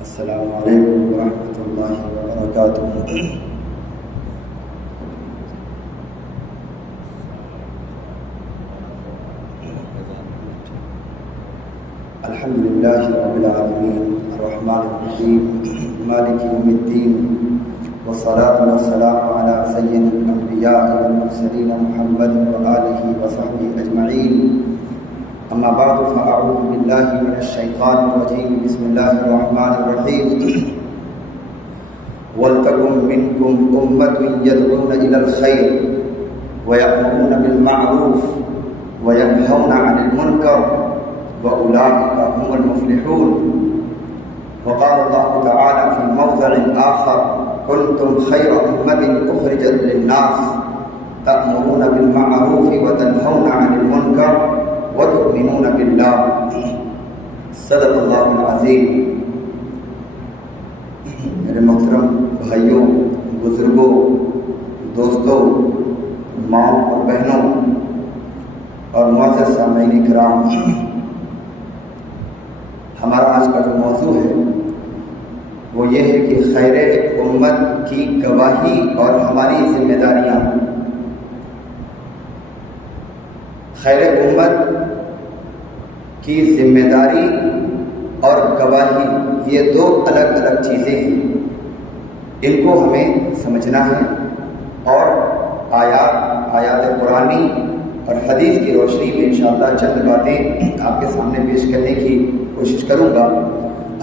السلام علیکم ورحمۃ اللہ وبرکاتہ۔ الحمدللہ رب العالمین الرحمن الرحیم مالک یوم الدین والصلاة والسلام علی سید الانبیاء والمرسلین محمد وآلہ وصحبہ اجمعین، اما بعد فاعوذ باللہ من الشیطان الرجیم، بسم اللہ الرحمن الرحیم۔ وَلْتَكُن مِّنكُمْ أُمَّةٌ يَدْعُونَ إِلَى الْخَيْرِ وَيَأْمُرُونَ بِالْمَعْرُوفِ وَيَنْهَوْنَ عَنِ الْمُنكَرِ وَأُولَٰئِكَ هُمُ الْمُفْلِحُونَ۔ وقال الله تعالى في موضع آخر: كنتم خير أمة أخرجت للناس تأمرون بالمعروف وتنهون عن المنكر وتؤمنون بالله۔ صدق اللہ العظیم۔ میرے محترم بھائیوں، بزرگوں، دوستوں، ماں اور بہنوں اور معزز سامعین کرام، ہمارا آج کا جو موضوع ہے وہ یہ ہے کہ خیر امت کی گواہی اور ہماری ذمہ داریاں۔ خیر امت کی ذمہ داری اور گواہی یہ دو الگ الگ چیزیں ہیں، ان کو ہمیں سمجھنا ہے اور آیات قرآنی اور حدیث کی روشنی میں انشاءاللہ چند باتیں آپ کے سامنے پیش کرنے کی کوشش کروں گا۔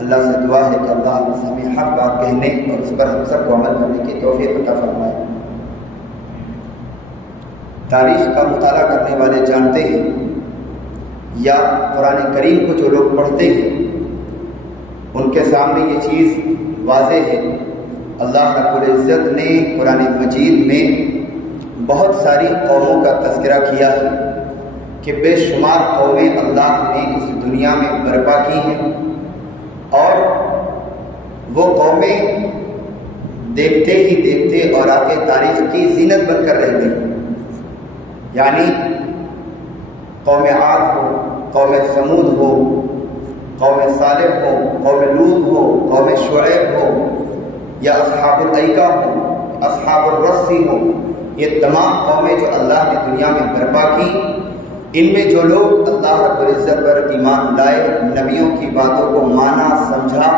اللہ سے دعا ہے کہ اللہ ہمیں حق بات کہنے اور اس پر ہم سب کو عمل کرنے کی توفیق عطا فرمائے۔ تاریخ کا مطالعہ کرنے والے جانتے ہیں، یا قرآن کریم کو جو لوگ پڑھتے ہیں ان کے سامنے یہ چیز واضح ہے۔ اللہ رب العزت نے قرآن مجید میں بہت ساری قوموں کا تذکرہ کیا ہے کہ بے شمار قومیں اللہ نے اس دنیا میں برپا کی ہیں، اور وہ قومیں دیکھتے ہی دیکھتے اور آگے تاریخ کی زینت بن کر رہ گئی۔ یعنی قوم عاد ہو، قوم ثمود ہو، قوم صالح ہو، قوم لوط ہو، قوم شعیب ہو، یا اصحاب الایکہ ہو، اصحاب الرسی ہو، یہ تمام قومیں جو اللہ نے دنیا میں برپا کی، ان میں جو لوگ اللہ رب العزت پر ایمان لائے، نبیوں کی باتوں کو مانا سمجھا،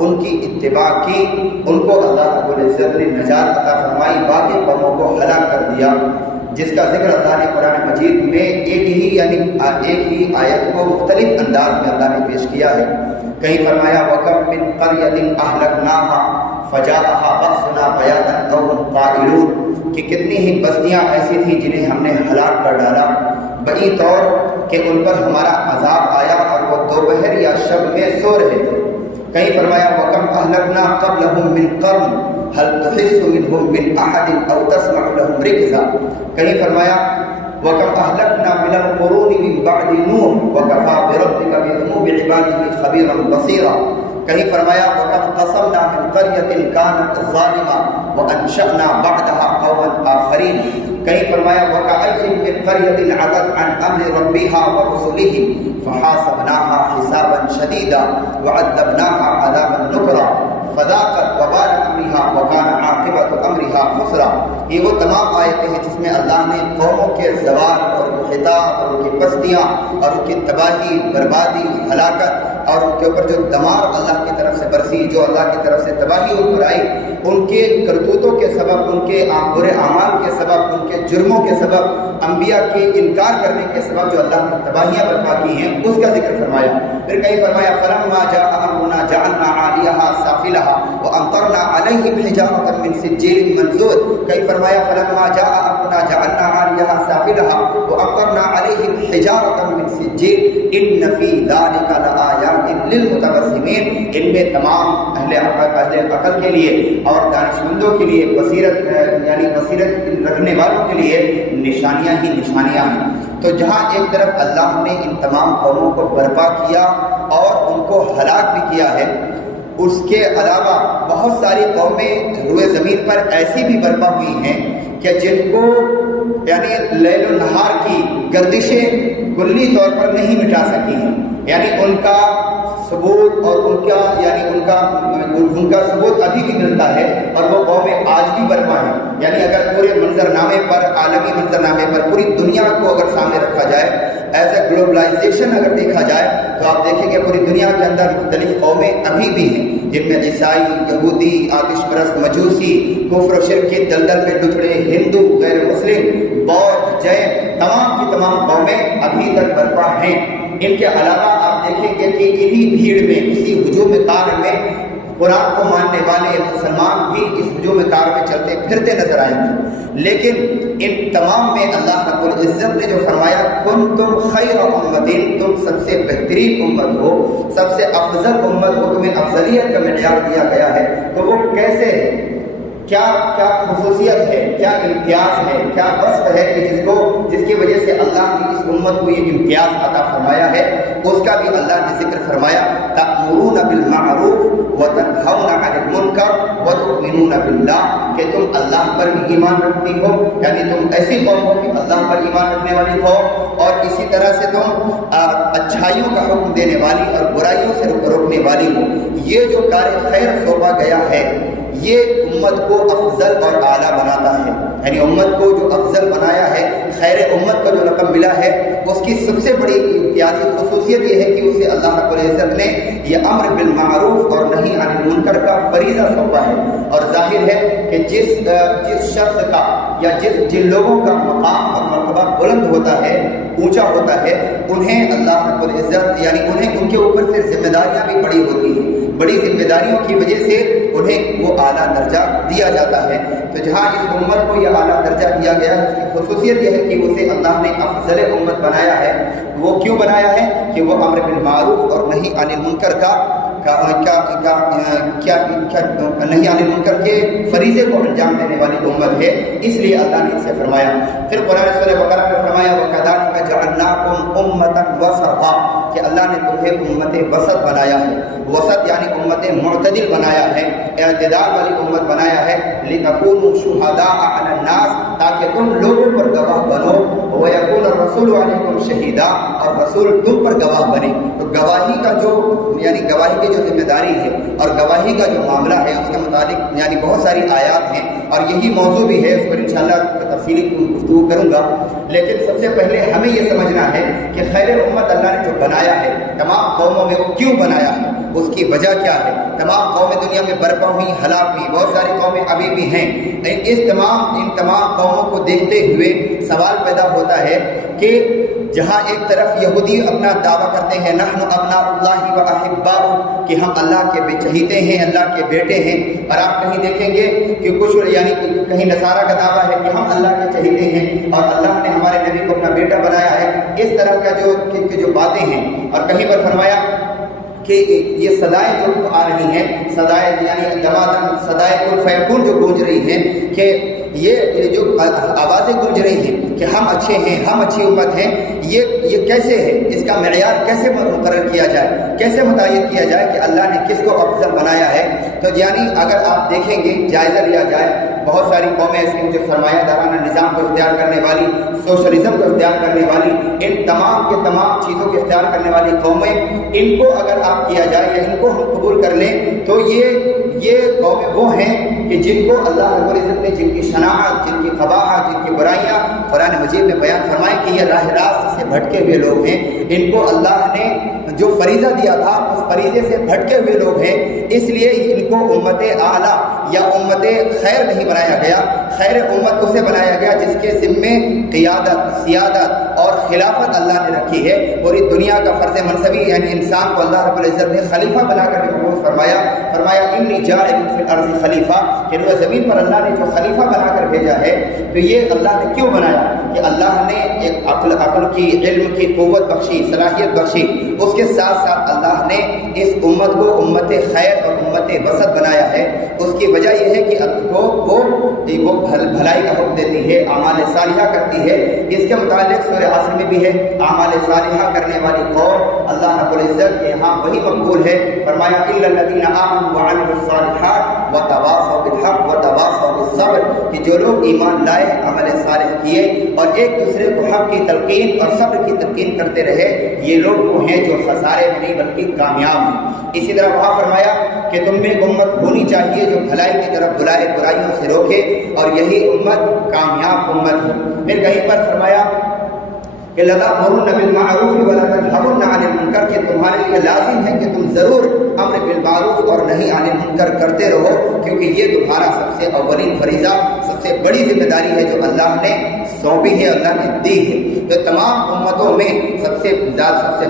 ان کی اتباع کی، ان کو اللہ رب العزت نے نجات عطا فرمائی، باقی قوموں کو ہلاک کر دیا، جس کا ذکر اللہ نے قرآن مجید میں ایک ہی آیت کو مختلف انداز میں اللہ نے پیش کیا ہے۔ کہیں فرمایا وَكَمْ مِنْ قَرْيَةٍ أَهْلَكْنَاهَا فَجَاءَهَا بَأْسُنَا بَيَاتًا أَوْ هُمْ قَائِلُونَ، کہ کتنی ہی بستیاں ایسی تھیں جنہیں ہم نے ہلاک کر ڈالا بئی طور کہ ان پر ہمارا عذاب آیا اور وہ دوپہر یا شب میں سو رہے تھے۔ کہیں فرمایا وَكَمْ أَهْلَكْنَا قَبْلَهُمْ مِنْ قَرْنٍ هَلْ تُحِسُّ مِنْهُمْ مِنْ أَحَدٍ أَوْ تَسْمَعُ لَهُمْ رِكْزًا۔ کہیں فرمایا وَكَمْ أَهْلَكْنَا مِنَ الْقُرُونِ مِنْ بَعْدِ نُوحٍ وَكَفَى بِرَبِّكَ بِذُنُوبِ عِبَادِهِ خَبِيرًا بَصِيرًا۔ کہیں فرمایا وَكَمْ قَصَمْنَا مِنْ قَرْيَةٍ كَانَتْ ظَالِمَةً وَأَنشَأْنَا بَعْدَهَا قَوْمًا آخَرِينَ۔ کہیں فرمایا وَكَأَيٍّ مِّن قَرْيَةٍ عَتَتْ عَنْ أَمْرِ رَبِّهَا وَرُسُلِهِ فَحَاسَبْنَاهَا حِسَابًا شَدِيدًا وَعَذَّبْنَاهَا عَذَابًا نُكْرًا فَذَاقَتْ وَبَالَ أَمْرِهَا وَكَانَ عَاقِبَةُ أَمْرِهَا خُسْرًا۔ یہ وہ تمام آیتیں ہیں جس میں اللہ نے قوموں کے زوال اور انحطاط اور ان کی پستیاں اور ان کی تباہی، بربادی، ہلاکت اور ان کے اوپر جو دمار اللہ کی طرف سے برسی، جو اللہ کی طرف سے تباہی ان پر آئی، ان کے کرتوتوں کے سبب، ان کے برے اعمال کے سبب، ان کے جرموں کے سبب، انبیاء کے انکار کرنے کے سبب جو اللہ نے تباہیاں برپا کی ہیں، اس کا ذکر فرمایا۔ پھر کہیں فرمایا فَلَمَّا جَاءَ أَمْرُنَا جَعَلْنَا عَالِيَهَا سَافِلَهَا وَأَمْطَرْنَا عَلَيْهِمْ حِجَارَةً مِّن سِجِّيلٍ مَّنضُودٍ۔ کہیں فرمایا فَلَمَّا جَاءَ أَمْرُنَا جَعَلْنَا عَالِيَهَا سَافِلَهَا وَأَمْطَرْنَا عَلَيْهِمْ حِجَارَةً مِّن سِجِّيلٍ إِنَّ فِي ذَلِكَ لَآيَاتٍ لِّلْمُتَوَسِّمِينَ۔ ان میں تمام اہل عقل کے لیے اور دانشمندوں کے لیے، بصیرت رکھنے والوں کے لیے نشانیاں ہی نشانیاں ہیں۔ تو جہاں ایک طرف اللہ نے ان تمام قوموں کو برپا کیا اور ان کو ہلاک بھی کیا ہے، اس کے علاوہ بہت ساری قومیں روئے زمین پر ایسی بھی برپا ہوئی ہیں کہ جن کو لیل و نہار کی گردشیں کلی طور پر نہیں مٹا سکی ہیں، یعنی ان کا ثبوت اور ان کا ثبوت ابھی بھی ملتا ہے، اور وہ قومیں آج بھی برپا ہیں. یعنی اگر پورے منظرنامے پر، عالمی منظرنامے پر پوری دنیا کو اگر سامنے رکھا جائے، ایز اے گلوبلائزیشن اگر دیکھا جائے، تو آپ دیکھیں گے پوری دنیا کے اندر مختلف قومیں ابھی بھی ہیں، جن میں عیسائی، یہودی، آتش پرست، مجوسی، کفر و شرک کے دلدل میں ڈٹھے ہندو، غیر مسلم، بودھ، جین، تمام کی تمام قومیں ابھی تک برپا ہیں. ان کے علاوہ آپ دیکھیں گے کہ انہی بھیڑ میں، اسی ہجوم کار میں قرآن کو ماننے والے مسلمان بھی اس ہجوم کار میں چلتے پھرتے نظر آئیں گے. لیکن ان تمام میں اللہ رب العزت نے جو فرمایا کنتم خیر امت، تم سب سے بہترین امت ہو، سب سے افضل امت ہو، تمہیں افضلیت کا معیار دیا گیا ہے، تو وہ کیسے ہے؟ کیا خصوصیت ہے، کیا امتیاز ہے، کیا وصف ہے کہ جس کی وجہ سے اللہ نے اس امت کو یہ امتیاز عطا فرمایا ہے؟ اس کا بھی اللہ نے ذکر فرمایا، تأمرون بالمعروف وتنہون عن المنکر وتؤمنون باللہ، کہ تم اللہ پر بھی ایمان رکھتی ہو، یعنی تم ایسی قوم ہو کہ اللہ پر ایمان رکھنے والی قوم، اور اسی طرح سے تم اچھائیوں کا حکم دینے والی اور برائیوں سے روکنے والی ہو. یہ جو کار خیر سونپا گیا ہے، یہ امت کو افضل اور اعلیٰ بناتا ہے. یعنی امت کو جو افضل بنایا ہے، خیر امت کا جو رقم ملا ہے، اس کی سب سے بڑی امتیازی خصوصیت یہ ہے کہ اسے اللہ رب العزت نے یہ امر بالمعروف اور نہی عن المنکر کا فریضہ سونپا ہے. اور ظاہر ہے کہ جس شخص کا یا جن لوگوں کا مقام اور مرتبہ بلند ہوتا ہے، اونچا ہوتا ہے، انہیں اللہ رب العزت یعنی انہیں ان کے اوپر پھر ذمہ داریاں بھی بڑی ہوتی ہیں. بڑی ذمہ داریوں کی وجہ سے انہیں وہ اعلیٰ درجہ دیا جاتا ہے. تو جہاں اس امت کو یہ اعلیٰ درجہ دیا گیا ہے، اس کی خصوصیت یہ ہے کہ اسے اللہ نے افضل امت بنایا ہے. وہ کیوں بنایا ہے؟ کہ وہ امر بالمعروف اور نہی عن المنکر نہی عن المنکر کے فریضے کو انجام دینے والی امت ہے. اس لیے اللہ نے اسے فرمایا. پھر قرآن سورہ بقرہ میں فرمایا وَكَذَلِكَ جَعَلْنَاكُمْ أُمَّةً وَسَطًا، کہ اللہ نے تمہیں امت وسط بنایا ہے. وسط یعنی امت معتدل بنایا ہے، اعتدال والی امت بنایا ہے. لِتَكُونُوا شُهَدَاءَ عَلَى النَّاسِ، تاکہ تم لوگوں پر گواہ بنو. وَيَكُونَ الرَّسُولُ عَلَيْكُمْ شَهِيدًا، اور رسول تم پر گواہ بنے. تو گواہی کا یعنی گواہی کی جو ذمہ داری ہے اور گواہی کا جو معاملہ ہے، اس کے متعلق یعنی بہت ساری آیات ہیں، اور یہی موضوع بھی ہے، اس پر انشاءاللہ تفصیلی گفتگو کروں گا. لیکن سب سے پہلے ہمیں یہ سمجھنا ہے کہ خیر امت اللہ نے جو بنایا ہے، تمام قوموں میں وہ کیوں بنایا ہے، اس کی وجہ کیا ہے. تمام قومیں دنیا میں برپا ہوئی، ہلاک ہوئی، بہت ساری قومیں ابھی بھی ہیں. ان تمام قوموں کو دیکھتے ہوئے سوال پیدا ہوتا ہے کہ جہاں ایک طرف یہودی اپنا دعویٰ کرتے ہیں نحن ابناء اللہ و احباؤہ، کہ ہم اللہ کے چہیتے ہیں، اللہ کے بیٹے ہیں، اور آپ کہیں دیکھیں گے کہ کچھ یعنی کہیں نصارہ کا دعویٰ ہے کہ ہم اللہ کے چہیتے ہیں اور اللہ نے ہمارے نبی کو اپنا بیٹا بنایا ہے. اس طرح کا جو باتیں ہیں. اور کہیں پر فرمایا کہ یہ صدائیں جو آ رہی ہیں، صدائیں یعنی دمادم صدائے کن فیکون جو گونج رہی ہیں، کہ یہ جو آوازیں گونج رہی ہیں کہ ہم اچھے ہیں، ہم اچھی امت ہیں، یہ کیسے ہے؟ اس کا معیار کیسے مقرر کیا جائے، کیسے متعین کیا جائے کہ اللہ نے کس کو افضل بنایا ہے؟ تو یعنی اگر آپ دیکھیں گے، جائزہ لیا جائے، بہت ساری قومیں ایسی جو سرمایہ دارانہ نظام کو اختیار کرنے والی، سوشلزم کو اختیار کرنے والی، ان تمام کے تمام چیزوں کو اختیار کرنے والی قومیں، ان کو اگر آپ کیا جائے یا ان کو ہم قبول کر لیں تو یہ قومیں وہ ہیں کہ جن کو اللہ رب العزت نے جن کی شناعت، جن کی قباحت، جن کی برائیاں قرآن مجید میں بیان فرمائے کہ یہ راہ راست سے بھٹکے ہوئے لوگ ہیں. ان کو اللہ نے جو فریضہ دیا تھا اس فریضے سے بھٹکے ہوئے لوگ ہیں. اس لیے ان کو امت اعلیٰ یا امت خیر نہیں بنایا گیا. خیر امت اسے بنایا گیا جس کے ذمے قیادت، سیادت اور خلافت اللہ نے رکھی ہے. پوری دنیا کا فرض منصبی یعنی انسان کو اللہ رب العزت نے خلیفہ بنا کر مبعوث فرمایا انی جاعل فی الارض خلیفہ، کہ روئے زمین پر اللہ نے جو خلیفہ بنا کر بھیجا ہے. تو یہ اللہ نے کیوں بنایا؟ کہ اللہ نے ایک عقل کی، علم کی قوت بخشی، صلاحیت بخشی. اس کے ساتھ ساتھ اللہ نے اس امت کو امت خیر اور امت وسط بنایا ہے. اس کی وجہ یہ ہے کہ وہ بھلائی کا حکم دیتی ہے، اعمال صالحہ کرتی ہے. اس کے متعلق سورہ عصر میں بھی ہے اعمال صالحہ کرنے والی قوم اللہ رب العزت کے یہاں وہی مقبول ہے. فرمایا الا الذین آمنوا وعملوا الصالحات وتواصوا بالحق وتواصوا بالصبر. والصبر کہ جو لوگ ایمان لائے عمل صالح کیے اور ایک دوسرے کو حق کی تلقین اور صبر کی تلقین کرتے رہے یہ لوگ وہ ہیں جو خسارے میں نہیں بلکہ کامیاب ہیں۔ اسی طرح وہاں فرمایا کہ تم میں امت ہونی چاہیے جو بھلائی کی طرف بلائے برائیوں سے روکے اور یہی امت کامیاب امت ہے۔ پھر کہیں پر فرمایا کہ لَتَأْمُرُنَّ بِالْمَعْرُوفِ وَلَا تَنْهَوْنَ عَنِ الْمُنكَرِ کہ تمہارے لیے لازم ہے کہ تم ضرور امر بالمعروف اور نہی عن المنکر کرتے رہو کیونکہ یہ تمہارا سب سے اولین فریضہ سب سے بڑی ذمہ داری ہے جو اللہ نے سونپی ہے، اللہ نے دی ہے۔ تو تمام امتوں میں سب سے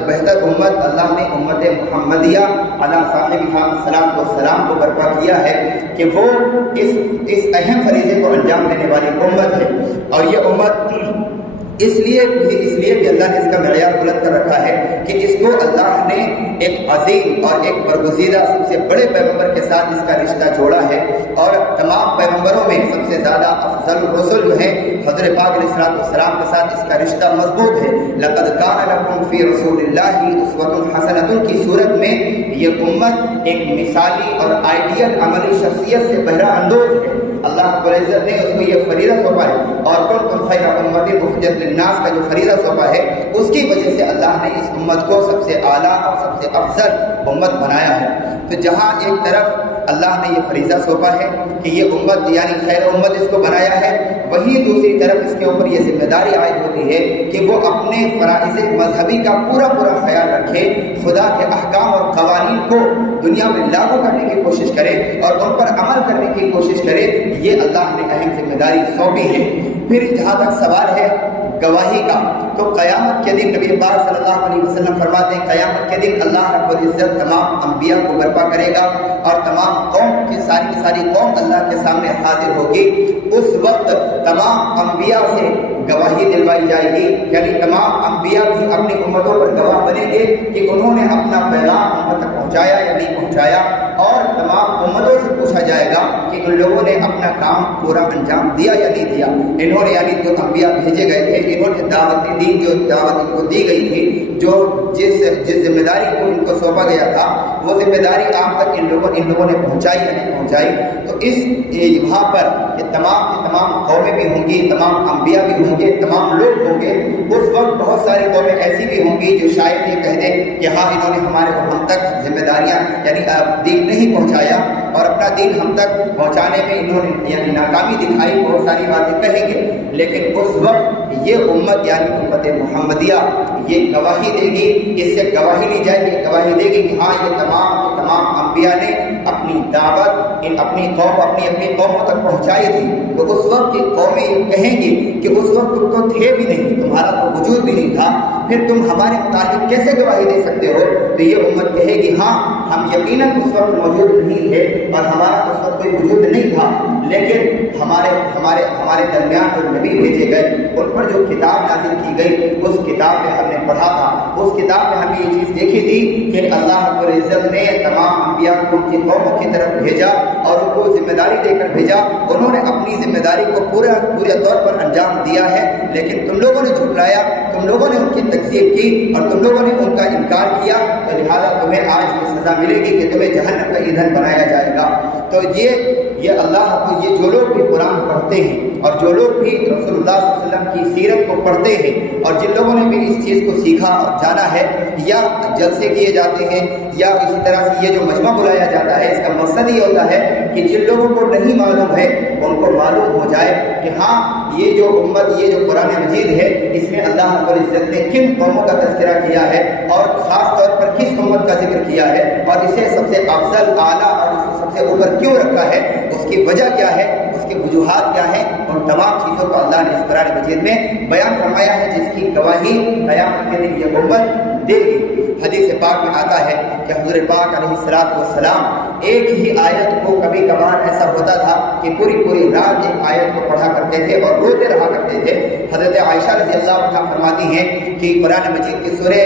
بہتر امت اللہ نے امت محمدیہ علی صاحبہ الصلاۃ والسلام کو برپا کیا ہے کہ وہ اس اہم فریضے کو انجام دینے والی امت ہے۔ اور یہ امت اس لیے بھی اللہ نے اس کا معیار بلند کر رکھا ہے کہ اس کو اللہ نے ایک عظیم اور ایک برگزیدہ سب سے بڑے پیغمبر کے ساتھ اس کا رشتہ جوڑا ہے، اور تمام پیغمبروں میں سب سے زیادہ افضل الرسل جو ہیں حضرت پاک علیہ الصلوۃ والسلام کے ساتھ اس کا رشتہ مضبوط ہے۔ لقد کان لکم فی رسول اللہ اسوۃ حسنۃ کی صورت میں یہ امت ایک مثالی اور آئیڈیل عملی شخصیت سے بہرہ اندوز ہے۔ اللہ رب العزت نے اس کو یہ فریضہ سونپا ہے، اور کنتم خیر امۃ اخرجت للناس کا جو فریضہ سونپا ہے اس کی وجہ سے اللہ نے اس امت کو سب سے اعلیٰ اور سب سے افضل امت بنایا ہے۔ تو جہاں ایک طرف اللہ نے یہ فریضہ سونپا ہے کہ یہ امت یعنی خیر امت اس کو بنایا ہے، وہیں دوسری طرف اس کے اوپر یہ ذمہ داری عائد ہوتی ہے کہ وہ اپنے فرائض مذہبی کا پورا خیال رکھے، خدا کے احکام اور قوانین کو دنیا میں لاگو کرنے کی کوشش کرے اور ان پر عمل کرنے کی کوشش کرے۔ یہ اللہ نے اہم ذمہ داری سونپی ہے۔ پھر جہاں تک سوال ہے گواہی کا، تو قیامت کے دن نبی پاک صلی اللہ علیہ وسلم فرماتے ہیں قیامت کے دن اللہ رب العزت تمام انبیاء کو برپا کرے گا اور تمام قوم کی ساری قوم اللہ کے سامنے حاضر ہوگی۔ اس وقت تمام انبیاء سے گواہی دلوائی جائے گی، یعنی تمام انبیاء بھی اپنی امتوں پر گواہ بنیں گے کہ انہوں نے اپنا پیغام امت تک پہنچایا یا نہیں پہنچایا، اور تمام امتوں سے پوچھا جائے گا کہ ان لوگوں نے اپنا کام پورا انجام دیا یا نہیں دیا۔ انہوں نے یعنی جو انبیاء بھیجے گئے تھے انہوں نے دعوت دین جو دعوت ان کو دی گئی تھی، جو جس ذمہ داری کو ان کو سونپا گیا تھا وہ ذمہ داری آپ تک ان لوگوں نے پہنچائی یا نہیں پہنچائی۔ تو اس وہاں پر یہ تمام قومیں بھی ہوں گی، تمام انبیاء بھی ہوں گے، تمام لوگ ہوں گے۔ اس وقت بہت ساری قومیں ایسی بھی ہوں گی جو شاید یہ کہہ دیں کہ ہاں انہوں نے ہم تک ذمہ داریاں یعنی دین نہیں پہنچایا اور اپنا دین ہم تک پہنچانے میں انہوں نے یعنی ناکامی دکھائی، بہت ساری باتیں کہیں گے۔ لیکن اس وقت یہ امت یعنی امت محمدیہ یہ گواہی دے گی، اس سے گواہی لی جائے گی، گواہی دے گی کہ ہاں یہ تمام انبیاء نے اپنی دعوت اپنی قوموں تک پہنچائی تھی۔ تو اس وقت یہ قومیں یہ کہیں گی کہ اس وقت تم تو تھے بھی نہیں، تمہارا تو وجود بھی نہیں تھا، پھر تم ہمارے متعلق کیسے گواہی دے سکتے ہو؟ تو یہ امت کہے گی ہاں ہم یقیناً اس وقت موجود نہیں تھے اور ہمارا اس وقت کوئی وجود نہیں تھا، لیکن ہمارے درمیان جو نبی بھیجے گئے ان پر جو کتاب نازل کی گئی اس کتاب میں ہم نے پڑھا تھا، اس کتاب میں ہم نے یہ چیز دیکھی تھی کہ اللہ رب العزت نے تمام انبیاء کو ان کی قوموں کی طرف بھیجا اور ان کو ذمہ داری دے کر بھیجا، انہوں نے اپنی ذمہ داری کو پورے طور پر انجام دیا ہے، لیکن تم لوگوں نے جھٹلایا، تم لوگوں نے ان کی تکذیب کی اور تم لوگوں نے ان کا انکار کیا، تو لہٰذا تمہیں آج یہ سزا ملے گی کہ تمہیں جہنم کا ایندھن بنایا جائے گا۔ تو یہ اللہ کو یہ جو لوگ بھی قرآن پڑھتے ہیں اور جو لوگ بھی رسول اللہ صلی اللہ علیہ وسلم کی سیرت کو پڑھتے ہیں اور جن لوگوں نے بھی اس چیز کو سیکھا اور جانا ہے، یا جلسے کیے جاتے ہیں یا اسی طرح سے یہ جو مجمع بلایا جاتا ہے، اس کا مقصد یہ ہوتا ہے کہ جن لوگوں کو نہیں معلوم ہے ان کو معلوم ہو جائے کہ ہاں یہ جو امت یہ جو قرآن مجید ہے اس میں اللہ رب العزت نے کن قوموں کا تذکرہ کیا ہے اور خاص طور پر کس امت کا ذکر کیا ہے اور اسے سب سے افضل اعلیٰ اور اسے سب سے اوپر کیوں رکھا ہے، اس کی وجہ کیا ہے، اس کی وجوہات کیا ہیں، ان تمام چیزوں کو اللہ نے اس قرآن مجید میں بیان فرمایا ہے، جس کی گواہی قیامت کے دن یہ امت دے گی۔ حدیث پاک میں آتا ہے کہ حضور پاک علیہ الصلوۃ والسلام ایک ہی آیت کو کبھی کبھار ایسا ہوتا تھا کہ پوری رات ایک آیت کو پڑھا کرتے تھے اور روتے رہا کرتے تھے۔ حضرت عائشہ رضی اللہ عنہا فرماتی ہیں کہ قرآن مجید کی سورہ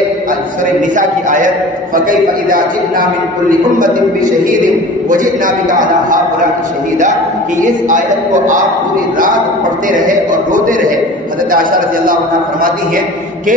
نساء کی آیت فَكَيْفَ إِذَا جِئْنَا مِنْ كُلِّ أُمَّةٍ بِشَهِيدٍ وَجِئْنَا بِكَ عَلَىٰ هؤلاء شہیدا کہ اس آیت کو آپ پوری رات پڑھتے رہے اور روتے رہے۔ حضرت عائشہ رضی اللہ عنہ فرماتی ہیں کہ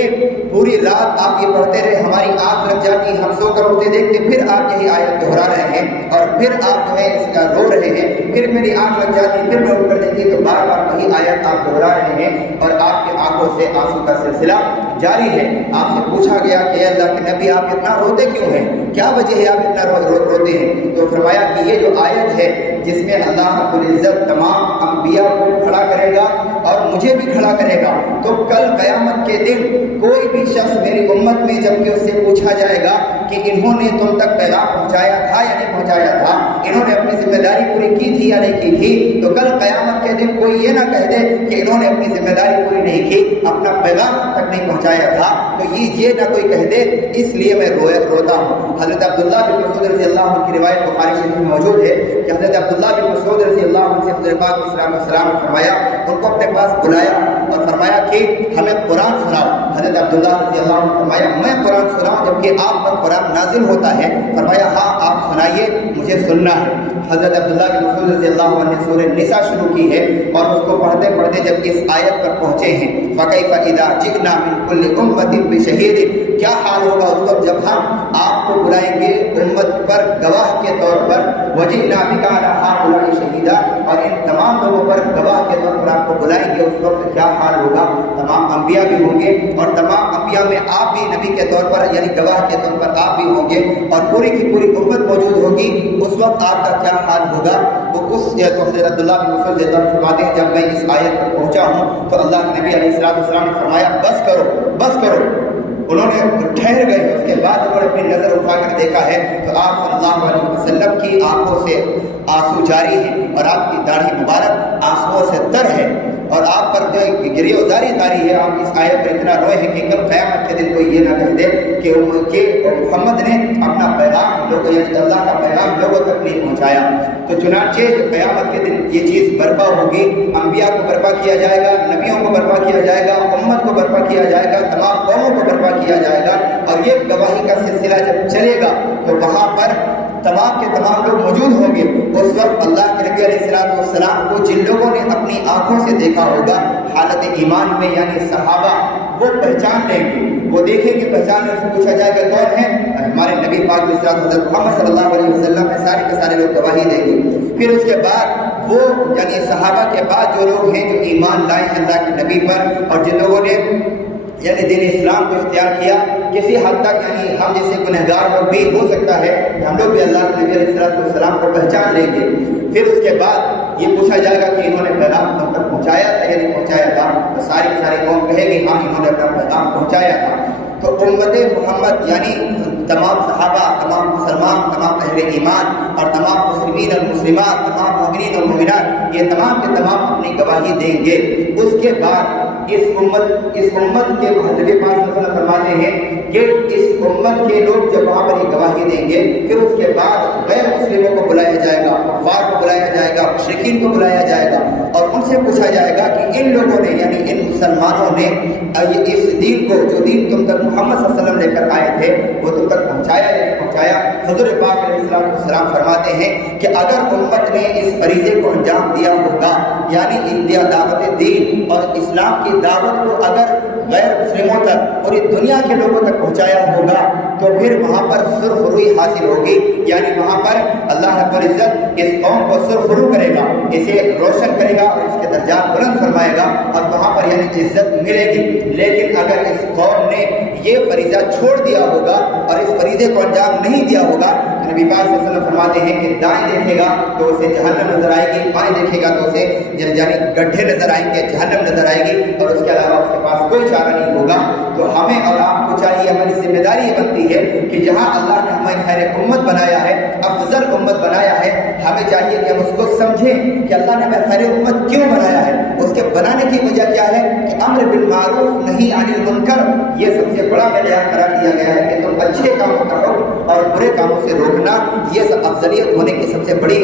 پوری رات آپ یہ پڑھتے رہے، ہماری آنکھ لگ جاتی، ہم سو کر اٹھتے دیکھتے پھر آپ یہی آیت دہرا رہے ہیں اور پھر آپ جو ہے اس کا رو رہے ہیں، پھر میری آنکھ لگ جاتی، پھر میں اٹھ کر دیکھتی تو بار بار وہی آیت آپ دہرا رہے ہیں اور آپ کی آنکھوں سے آنسو کا سلسلہ جاری ہے۔ آپ سے پوچھا گیا کہ اللہ کے نبی آپ اتنا روتے کیوں ہیں، کیا وجہ ہے آپ اتنا روتے ہیں؟ تو فرمایا کہ یہ جو آیت ہے جس میں اللہ رب العزت تمام انبیاء کو کھڑا کرے گا اور مجھے بھی کھڑا کرے گا، تو کل قیامت کے دن کوئی بھی شخص میری امت میں جب کہ اس سے پوچھا جائے گا کہ انہوں نے تم تک پیغام پہنچایا تھا یا نہیں پہنچایا تھا، انہوں نے اپنی ذمہ داری پوری کی تھی یا نہیں کی تھی، تو کل قیامت کے دن کوئی یہ نہ کہہ دے کہ انہوں نے اپنی ذمہ داری پوری نہیں کی، اپنا پیغام تک نہیں پہنچایا تھا، تو یہ نہ کوئی کہہ دے، اس لیے میں روتا ہوں۔ حضرت عبداللہ بن مسعود رضی اللہ عنہ کی روایت بخاری شریف میں موجود ہے کہ حضرت عبداللہ بن مسعود رضی اللہ عنہ سے حضرت پاک علیہ السلام نے فرمایا، ان کو اپنے پاس بلایا اور فرمایا کہ ہمیں قرآن سناؤ۔ حضرت عبداللہ رضی اللہ عنہ فرمایا میں قرآن سناؤں جبکہ آپ پر قرآن نازل ہوتا ہے؟ فرمایا ہاں آپ سنائیے، مجھے سننا ہے۔ حضرت عبداللہ بن مسعود رضی اللہ عنہ نے سورہ نساء شروع کی ہے اور اس کو پڑھتے پڑھتے جب اس آیت پر پہنچے ہیں فَكَيْفَ إِذَا جِئْنَا مِنْ كُلِّ أُمَّةٍ بِشَهِيدٍ، کیا حال ہوگا اس وقت جب ہم آپ کو بلائیں گے امت پر گواہ کے طور پر، وَجِئْنَا بِكَ عَلَىٰ هَٰؤُلَاءِ شَهِيدًا، اور ان تمام لوگوں پر گواہ کے طور پر آپ کو بلائیں گے، اس وقت کیا حال ہوگا؟ تمام انبیاء بھی ہوں گے اور تمام انبیاء میں آپ بھی نبی کے طور پر یعنی گواہ کے طور پر آپ بھی ہوں گے اور پوری کی پوری امت موجود ہوگی، اس وقت آپ کا کیا حال ہوگا؟ تو حضرت عبداللہ بن مسعود رضی اللہ عنہ فرماتے ہیں جب میں اس آیت پر پہنچا ہوں تو اللہ کے نبی علیہ السلام نے فرمایا بس کرو بس کرو۔ انہوں نے ٹھہر گئے، اس کے بعد انہوں نے اپنی نظر اٹھا کر دیکھا ہے تو آپ صلی اللہ علیہ وسلم کی آنکھوں سے آنسو جاری ہیں اور آپ کی داڑھی مبارک آنسوؤں سے تر ہے اور آپ پر جو گریہ وزاری طاری ہے، آپ اس آیت پر اتنا روئے ہیں کہ کل قیامت کے دن کوئی یہ نہ کہہ دے کہ محمد نے اپنا پیغام لوگوں یعنی اللہ کا پیغام لوگوں تک نہیں پہنچایا۔ تو چنانچہ قیامت کے دن یہ چیز برپا ہوگی، انبیاء کو برپا کیا جائے گا، نبیوں کو برپا کیا جائے گا، امت کو برپا کیا جائے گا، تمام قوموں کو برپا کیا جائے گا، اور یہ گواہی کا سلسلہ جب چلے گا تو وہاں پر تمام کے تمام لوگ موجود ہوں گے۔ اس وقت اللہ کے نبی علیہ السلام کو جن لوگوں نے اپنی آنکھوں سے دیکھا ہوگا حالت ایمان میں یعنی صحابہ، وہ پہچان لیں گے، وہ دیکھیں گے، پہچان سے پوچھا جائے گا کون ہے؟ ہمارے نبی پاک علیہ السلام حضرت محمد صلی اللہ علیہ وسلم میں سارے کے سارے لوگ گواہی دیں گے۔ پھر اس کے بعد وہ یعنی صحابہ کے بعد جو لوگ ہیں جو ایمان لائے ہیں اللہ کے نبی پر اور جن لوگوں نے یعنی دین اسلام کو اختیار کیا کسی حد تک، یعنی ہم جیسے گنہگار لوگ بھی ہو سکتا ہے کہ ہم لوگ بھی اللہ کے نبی علیہ السلام کو پہچان لیں گے۔ پھر اس کے بعد یہ پوچھا جائے گا کہ انہوں نے پیغام تم تک پہنچایا تھا یا نہیں پہنچایا تھا؟ تو ساری کی ساری قوم کہے گی ہاں انہوں نے اپنا پیغام پہنچایا تھا۔ تو امت محمد یعنی تمام صحابہ، تمام مسلمان، تمام اہل ایمان اور تمام مسلمین اور مسلمات، تمام مومنین اور مومنات، یہ تمام کے تمام اپنی گواہی دیں گے۔ اس کے بعد اس امت کے نبی پاک صلی اللہ علیہ وسلم فرماتے ہیں کہ اس امت کے لوگ جب وہاں پر یہ گواہی دیں گے پھر اس کے بعد غیر مسلموں کو بلایا جائے گا، کفار کو بلایا جائے گا، مشرکین کو بلایا جائے گا اور ان سے پوچھا جائے گا کہ ان لوگوں نے یعنی ان مسلمانوں نے اس دین کو جو دین تم تک محمد صلی اللہ علیہ وسلم لے کر آئے تھے وہ تم تک پہنچایا یا نہیں پہنچایا؟ حضور پاک علیہ السلام فرماتے ہیں کہ اگر امت نے اس فریضے کو انجام دیا ہوگا یعنی انڈیا دعوت دین اور اسلام کی دعوت کو اگر غیر مسلموں تک اور اس دنیا کے لوگوں تک پہنچایا ہوگا تو پھر وہاں پر سرخ روئی حاصل ہوگی، یعنی وہاں پر اللہ رب العزت اس قوم کو سرخ رو کرے گا، اسے روشن کرے گا اور اس کے درجات بلند فرمائے گا اور وہاں پر یعنی عزت ملے گی۔ لیکن اگر اس قوم نے یہ فریضہ چھوڑ دیا ہوگا اور اس فریضے کو انجام نہیں دیا ہوگا تو نبی پاک صلی اللہ علیہ وسلم فرماتے ہیں کہ دائیں دیکھے گا تو اسے جہنم نظر آئے گی، بائیں دیکھے گا تو اسے یعنی گڈھے نظر آئیں گے، جہنم نظر آئے گی اور اس کے علاوہ اس کے پاس کوئی چارہ نہیں ہوگا۔ تو ہمیں اور آپ کو چاہیے، ہماری ذمہ داری یہ بنتی ہے کہ جہاں اللہ نے ہمیں خیر امت بنایا ہے، افضل امت بنایا ہے، ہمیں چاہیے کہ ہم اس کو سمجھیں کہ اللہ نے ہمیں خیر امت کیوں بنایا ہے، اس کے بنانے کی وجہ کیا ہے کہ امر بالمعروف نہی عن المنکر یہ سب سے بڑا معیار قرار دیا گیا ہے کہ تم اچھے کاموں کا حکم اور برے کاموں سے روکنا، یہ سب افضلیت ہونے کی سب سے بڑی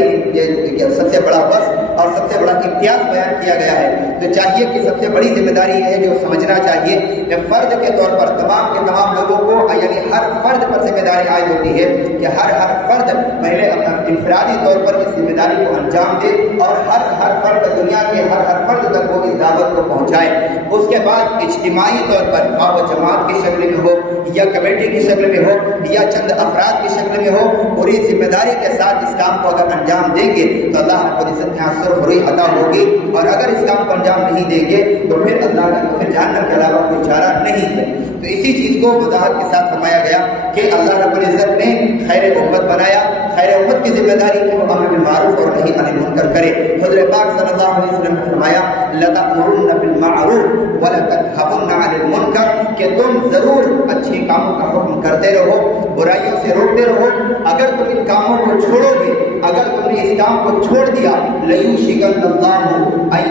سب سے بڑا وصف اور سب سے بڑا امتیاز بیان کیا گیا ہے۔ تو چاہیے کہ سب سے بڑی ذمہ داری ہے جو سمجھنا چاہیے کہ فرد کے طور پر تمام کے تمام لوگوں کو یعنی ہر فرد پر ذمہ داری عائد ہوتی ہے کہ ہر فرد پہلے انفرادی طور پر اس ذمہ داری کو انجام دے اور ہر فرد دنیا کے ہر فرد تک وہ اس دعوت کو پہنچائے۔ اس کے بعد اجتماعی طور پر وہ جماعت کی شکل میں ہو یا کمیٹی کی شکل میں ہو یا چند افراد کی شکل میں ہو، پوری ذمہ داری کے ساتھ اس کام کو اگر انجام دیں گے تو اللہ رب العزت کے یہاں سرخروئی عطا ہوگی، اور اگر اس کام کو انجام نہیں دیں گے تو پھر اللہ کا پھر جہنم کے علاوہ کوئی چارہ نہیں ہے۔ تو اسی چیز کو وضاحت کے ساتھ فرمایا گیا کہ اللہ رب العزت نے خیر امت بنایا، خیر امت کی ذمہ داری کہ وہ امر بالمعروف اور نہی عن المنکر کرے۔ حضرت پاک صلی اللہ علیہ وسلم نے فرمایا لَتَأْمُرُنَّ بِالْمَعْرُوفِ وَلَتَنْهَوْنَ عَنِ الْمُنکر، کہ تم ضرور اچھے کاموں کا حکم کرتے رہو، برائیوں سے روکتے رہو۔ اگر تم ان کاموں کو چھوڑو گے، اگر تم نے اس کام کو چھوڑ دیا لَيُوشِكَنَّ اللَّهُ أَن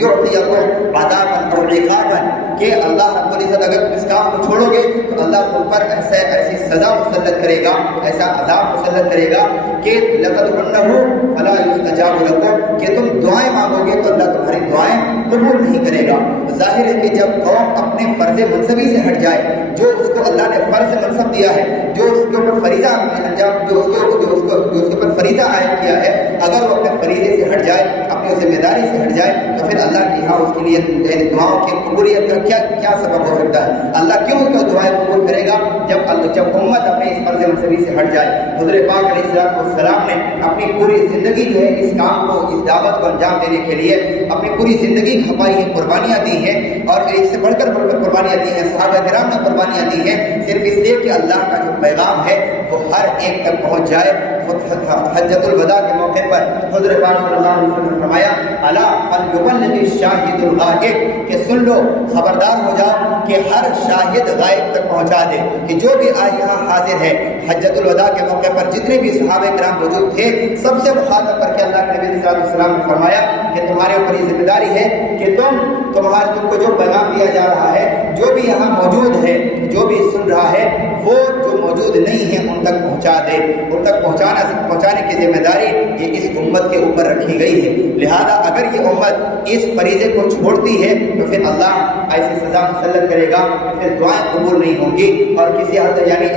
يُعْطِيَكُمْ عَذَابًا أَوْ عِقَابًا، کہ اللہ رب العزت اگر تم اس کام کو چھوڑو گے تو اللہ تم پر ایسی سزا مسلط کرے گا، ایسا عذاب مسلط کرے گا کہ لَتَدْعُنَّهُ فَلَا يُسْتَجَابُ لَكُمْ، کہ تم دعائیں مانگو گے تو اللہ تمہاری دعائیں قبول نہیں کرے گا۔ ظاہر ہے کہ جب قوم اپنے فرض منصبی سے ہٹ جائے، جو اس کو اللہ نے فرض منصب دیا ہے، جو اس کے اوپر فریضہ انجام جو اس کے اوپر فریضہ عائد کیا ہے، اگر وہ اپنے فریضے سے ہٹ جائے، اپنی ذمہ داری سے ہٹ جائے، تو پھر اللہ کے یہاں اس کے لیے دعاؤں کی قبولیت کا کیا سبب ہو سکتا ہے؟ اللہ کیوں اس کا دعائیں قبول کرے گا جب امت اپنے اس فرض منصبی سے ہٹ جائے؟ حضرت پاک علیہ السلام نے اپنی پوری زندگی جو ہے اس کام کو، اس دعوت کو انجام دینے کے لیے اپنی پوری زندگی کھپائی ہے، قربانیاں دی ہیں، اور ایک سے بڑھ کر قربانیاں دی ہیں۔ صحابہ کرام نے قربانیاں دی ہیں صرف اس لیے کہ اللہ کا جو پیغام ہے وہ ہر ایک تک پہنچ جائے۔ حجۃ الوداع کے موقع پر حضرت پاک صلی اللہ علیہ وسلم نے فرمایا الا فلیبلغ الشاہد الغائب، کہ سن لو، خبردار ہو جاؤ کہ ہر شاہد غائب تک پہنچا دے، کہ جو بھی آج یہاں حاضر ہے حجۃ الوداع کے موقع پر جتنے بھی صحابہ کرام موجود تھے، سب سے مخاطب کر کے اللہ کے نبی صلی اللہ علیہ وسلم نے فرمایا کہ تمہارے اوپر یہ ذمہ داری ہے کہ تم کو جو پیغام دیا جا رہا ہے، جو بھی یہاں موجود ہے، جو بھی سن رہا ہے، وہ جو موجود نہیں ہے ان تک پہنچا دے۔ ان تک پہنچانے کی ذمہ داری یہ اس امت کے اوپر رکھی گئی ہے۔ لہذا اگر یہ امت اس فریضے کو چھوڑتی ہے تو پھر اللہ ایسی سزا مسلط کرے گا، پھر دعائیں قبول نہیں ہوں گی، اور کسی حد یعنی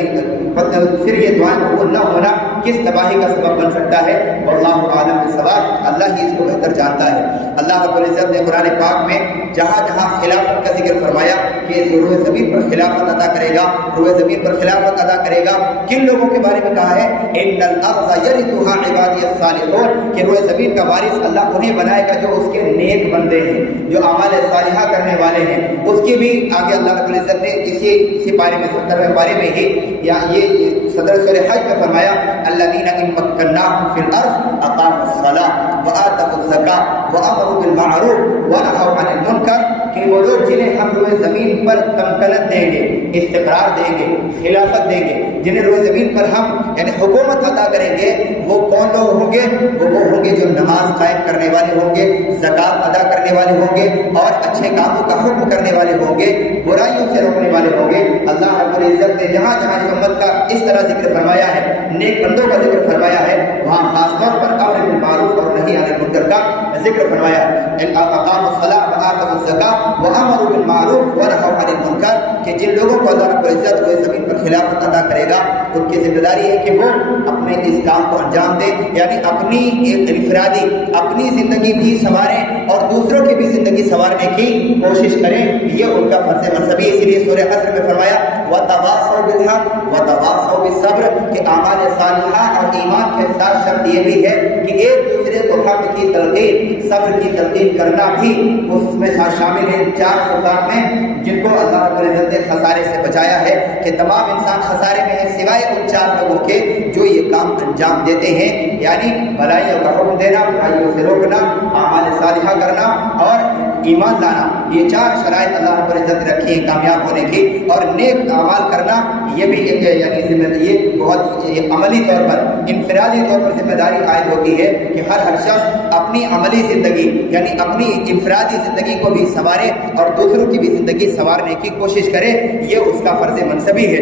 پھر یہ دعائیں قبول نہ ہونا کس تباہی کا سبب بن سکتا ہے، واللہ اعلم بالصواب، اللہ ہی اس کو بہتر جانتا ہے۔ اللہ رب العزت نے قرآن پاک میں جہاں جہاں خلافت کا ذکر فرمایا کہ روئے زمین پر خلافت ادا کرے گا، روئے زمین پر خلافت ادا کرے گا، کن لوگوں کے بارے میں کہا ہے ان الارض یرثها عبادی الصالحون، کہ روئے زمین کا وارث اللہ انہیں بنائے گا جو اس کے نیک بندے ہیں، جو اعمال صالحہ کرنے والے ہیں۔ اس کی بھی آگے اللہ رب العزت نے اسی پارے میں 70ویں پارے میں ہی یا یہ صدر سورہ حج میں فرمایا الذین ان مکناہم فی الارض اقاموا الصلاۃ وآتوا الزکاۃ وامروا بالمعروف ونہوا عن المنکر، کہ وہ لوگ جنہیں ہم روئے زمین پر تمکنت دیں گے، استقرار دیں گے، خلافت دیں گے، جنہیں روئے زمین پر ہم یعنی حکومت عطا کریں گے، وہ کون لوگ ہوں گے؟ وہ ہوں گے جو نماز قائم کرنے والے ہوں گے، زکوٰۃ ادا کرنے والے ہوں گے، اور اچھے کاموں کا حکم کرنے والے ہوں گے، برائیوں سے روکنے والے ہوں گے۔ اللہ رب العزت نے جہاں جہاں اس امت کا اس طرح ذکر فرمایا ہے، نیک بندوں کا ذکر فرمایا ہے، وہاں خاص طور پر امر بالمعروف اور نہی عن المنکر کا ذکر فرمایا ہے۔ اقاموا الصلاۃ وآتوا الزکاۃ وامروا بالمعروف ونہوا عن المنکر، کہ جن لوگوں کو اللہ رب العزت روئے زمین پر خلافت عطا کرے گا ان کی ذمہ داری ہے کہ وہ اپنے اس کام کو انجام دیں، یعنی اپنی انفرادی اپنی زندگی بھی سنواریں اور دوسروں کی بھی زندگی سنوارنے کی کوشش کریں، یہ ان کا فرض منصبی۔ اسی لیے سورہ عصر میں فرمایا وَتَوَاصَوْا بِالْحَقِّ وَتَوَاصَوْا بِالصَّبْرِ، کہ اعمال صالحہ اور ایمان کے ساتھ شرط یہ بھی ہے کہ ایک دوسرے کو حق کی تلقین، صبر کی تلقین کرنا بھی اس میں شامل ہے۔ 4 صفات میں جن کو اللہ رب العزت نے خسارے سے بچایا ہے کہ تمام انسان خسارے میں ہیں سوائے ان 4 لوگوں کے جو یہ کام انجام دیتے ہیں، یعنی بھلائیوں کا حکم دینا، برائیوں سے روکنا، اعمال صالحہ کرنا اور ایمان لانا۔ یہ 4 شرائط اللہ رب العزت نے رکھی ہیں کامیاب ہونے کی، اور نیک اعمال کرنا یہ بھی ایک یعنی یہ بہت عملی طور پر انفرادی طور پر ذمہ داری عائد ہوتی ہے کہ ہر شخص اپنی عملی زندگی یعنی اپنی انفرادی زندگی کو بھی سنوارے اور دوسروں کی بھی زندگی سنوارنے کی کوشش کرے، یہ اس کا فرض منصبی ہے۔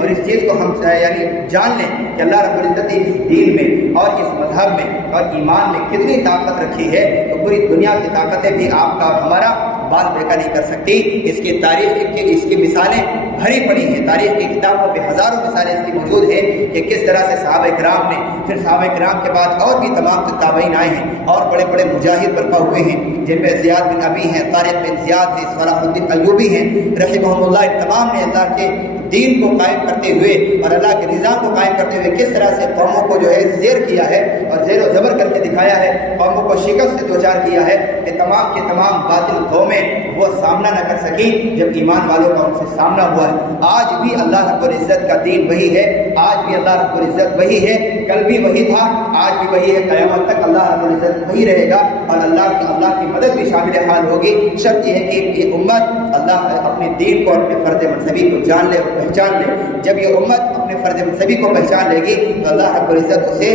اور اس چیز کو ہم یعنی جان لیں کہ اللہ رب العزت نے اس دین میں اور اس مذہب میں اور ایمان میں کتنی طاقت رکھی ہے، تو پوری دنیا کی طاقتیں بھی آپ کا اور ہمارا بال بیکا نہیں کر سکتی۔ اس کی تاریخ اس کی مثالیں بھری پڑی ہیں، تاریخ کی کتابوں میں ہزاروں مثالیں اس کی موجود ہیں کہ کس طرح سے صحابہ کرام نے، پھر صحابہ کرام کے بعد اور بھی تمام تابعین آئے ہیں اور بڑے بڑے مجاہد برپا ہوئے ہیں، جن میں زیاد بن ابی ہیں، طارق بن زیاد ہیں، صلاح الدین ایوبی ہیں رحمہم اللہ، تمام نے اللہ کے دین کو قائم کرتے ہوئے اور اللہ کے نظام کو قائم کرتے ہوئے کس طرح سے قوموں کو جو ہے زیر کیا ہے اور زیر و زبر کر کے دکھایا ہے، قوموں کو شکست سے دوچار کیا ہے کہ تمام کے تمام باطل قومیں وہ سامنا نہ کر سکیں جب ایمان والوں کا ان سے سامنا ہوا ہے۔ آج بھی اللہ رب العزت کا دین وہی ہے، آج بھی اللہ رب العزت وہی ہے، کل بھی وہی تھا، آج بھی وہی ہے، قیامت تک اللہ رب العزت وہی رہے گا اور اللہ کی مدد بھی شامل حال ہوگی۔ شرط یہ ہے کہ یہ امت اللہ اپنے دین کو، اپنے فرض منصبی کو جان لے، پہچان لے۔ جب یہ امت اپنے فرض منصبی کو پہچان لے گی تو اللہ رب العزت اسے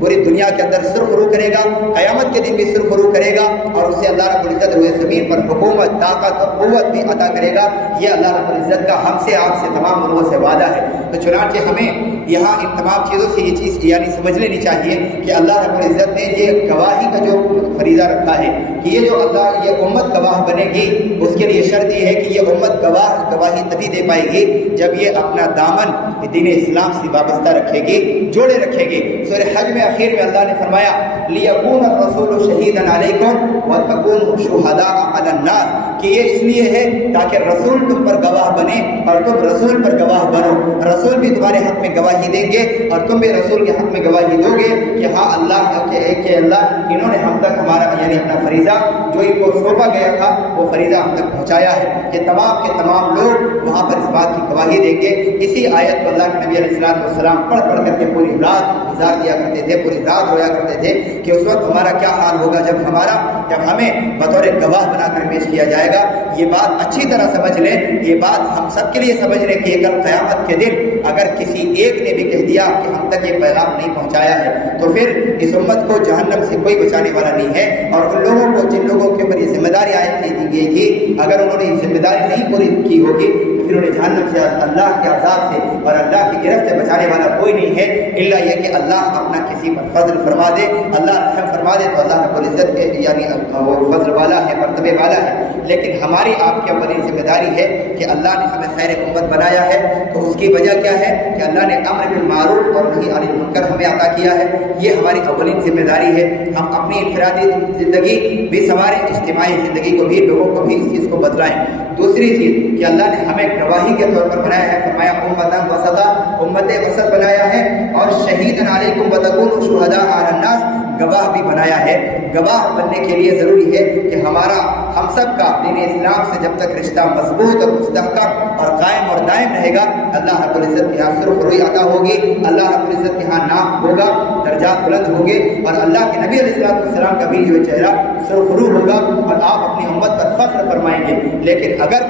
پوری دنیا کے اندر سرخرو کرے گا، قیامت کے دن بھی سرخرو کرے گا اور اسے اللہ رب العزت روئے زمین پر حکومت، طاقت اور قوت بھی عطا کرے گا۔ یہ اللہ رب العزت کا ہم سے، آپ سے، تمام لوگوں سے وعدہ ہے۔ تو چنانچہ ہمیں یہاں ان تمام چیزوں سے یہ چیز یعنی سمجھ لینی چاہیے کہ اللہ رب العزت نے یہ گواہی کا جو فریضہ رکھا ہے کہ یہ جو اللہ یہ امت گواہ بنے گی، اس کے لیے شرط یہ ہے کہ یہ امت گواہی تبھی دے پائے گی جب یہ اپنا دامن دین اسلام سے وابستہ رکھے گی، جوڑے رکھے گی۔ سورہ حج میں اخیر میں اللہ نے فرمایا لِيَكُونَ الرَّسُولُ شَهِيدًا عَلَيْكُمْ وَتَكُونُوا شُهَدَاءَ عَلَى النَّاسِ، کہ یہ اس لیے ہے تاکہ رسول تم پر گواہ بنے اور تم رسول پر گواہ بنو۔ رسول بھی تمہارے حق میں گواہی دیں گے اور تم بھی رسول کے حق میں گواہی دو گے کہ ہاں اللہ کہ اللہ انہوں نے ہم تک ہمارا یعنی اپنا فریضہ جو ان کو سونپا گیا تھا وہ فریضہ ہم تک پہنچایا ہے، کہ تمام کے تمام لوگ وہاں پر اس بات کی گواہی دیں گے۔ اسی آیت کو اللہ کے نبی علیہ السلام پڑھ کر کے پوری رات گزار دیا کرتے تھے، پوری رات رویا کرتے تھے کہ اس وقت ہمارا کیا حال ہوگا جب ہمیں بطور گواہ بنا کر پیش کیا جائے گا۔ یہ بات اچھی طرح سمجھ لیں، یہ بات ہم سب کے لیے سمجھ لیں کہ کل قیامت کے دن اگر کسی ایک نے بھی کہہ دیا کہ ہم تک یہ پیغام نہیں پہنچایا ہے تو پھر اس امت کو جہنم سے کوئی بچانے والا نہیں ہے۔ اور ان لوگوں کو جن لوگوں کے اوپر یہ ذمہ داری عائد کی دی گئی تھی، اگر انہوں نے یہ ذمہ داری نہیں پوری کی ہوگی تو پھر انہیں جہنم سے، اللہ کے عذاب سے اور اللہ کی گرفت سے بچانے والا کوئی نہیں ہے، الا یہ کہ اللہ اپنا کسی پر فضل فرما دے، اللہ رحم فرما دے تو اللہ رب العزت کے یعنی وہ فضل والا ہے، مرتبے والا ہے۔ لیکن ہماری آپ کی اولین ذمہ داری ہے کہ اللہ نے ہمیں خیر امت بنایا ہے تو اس کی وجہ کیا ہے کہ اللہ نے امر بالمعروف اور نہی عن المنکر ہمیں عطا کیا ہے، یہ ہماری اولین ذمہ داری ہے۔ ہم اپنی انفرادی زندگی بھی سنواریں، اجتماعی زندگی کو بھی، لوگوں کو بھی اس چیز کو بدلائیں۔ دوسری چیز کہ اللہ نے ہمیں گواہی کے طور پر بنایا ہے، فرمایا امتاً وسطا، امت وسط بنایا ہے، اور شہیداً علیکم وتکونوا شہداء علی الناس، گواہ بھی بنایا ہے۔ گواہ بننے کے لیے ضروری ہے کہ ہم سب کا دین اسلام سے جب تک رشتہ مضبوط اور مستحکم اور قائم اور دائم رہے گا، اللہ رب العزت کے یہاں سرخروئی عطا ہوگی، اللہ رب العزت کے یہاں نام ہوگا، درجات بلند ہوں گے اور اللہ کے نبی علیہ السلام کا بھی جو چہرہ سرخرو ہوگا اور آپ اپنی امت پر فخر فرمائیں گے۔ لیکن اگر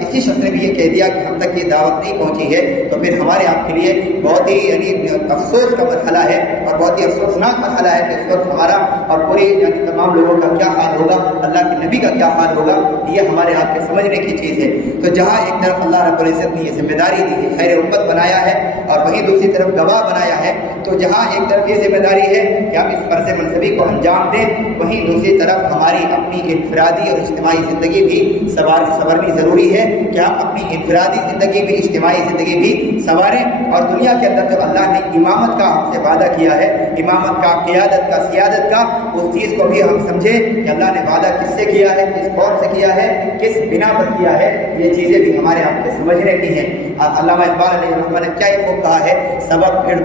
کسی شخص نے بھی یہ کہہ دیا کہ ہم تک یہ دعوت نہیں پہنچی ہے تو پھر ہمارے آپ کے لیے بہت ہی یعنی افسوس کا مرحلہ ہے اور بہت ہی افسوسناک مرحلہ ہے کہ اس وقت ہمارا اور پوری یعنی تمام لوگوں کا کیا حال ہوگا، اللہ کے نبی کا کیا حال ہوگا، یہ ہمارے آپ کے سمجھنے کی چیز ہے۔ تو جہاں ایک طرف اللہ رب العزت نے یہ ذمہ داری دی ہے، خیر امت بنایا ہے، اور وہیں دوسری طرف گواہ بنایا ہے، تو جہاں ایک طرف یہ ذمہ داری ہے کہ ہم اس فرض منصبی کو انجام دیں، وہیں دوسری طرف ہماری اپنی انفرادی اور اجتماعی زندگی بھی سنورنی ضروری ہے کہ ہم اپنی انفرادی زندگی بھی، اجتماعی زندگی بھی سنواریں، اور دنیا کے اندر جو اللہ نے امامت کا ہم سے وعدہ کیا ہے، امامت کا، قیادت کا، سیادت کا، اس چیز کو بھی ہم سمجھیں کہ اللہ نے وعدہ کس سے کیا ہے، کس قوم سے کیا ہے، کس بنا پر کیا ہے، یہ چیزیں بھی ہمارے آپ کے سمجھنے کی ہیں۔ علامہ اقبال علیہ الرحمہ نے کیا یہ خوب کہا ہے، سبق پھر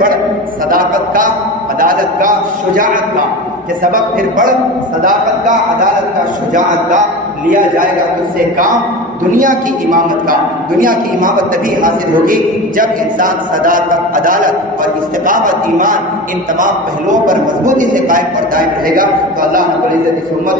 بڑھ صداقت کا، عدالت کا، شجاعت کا، کہ سبق پھر بڑھ صداقت کا، عدالت کا، شجاعت کا، لیا جائے گا تجھ سے کام دنیا کی امامت کا۔ دنیا کی امامت تبھی حاصل ہوگی جب انسان صداقت، عدالت اور استقامت، ایمان، ان تمام پہلوؤں پر مضبوطی سے قائم اور دائم رہے گا، تو اللہ رب العزت اس امت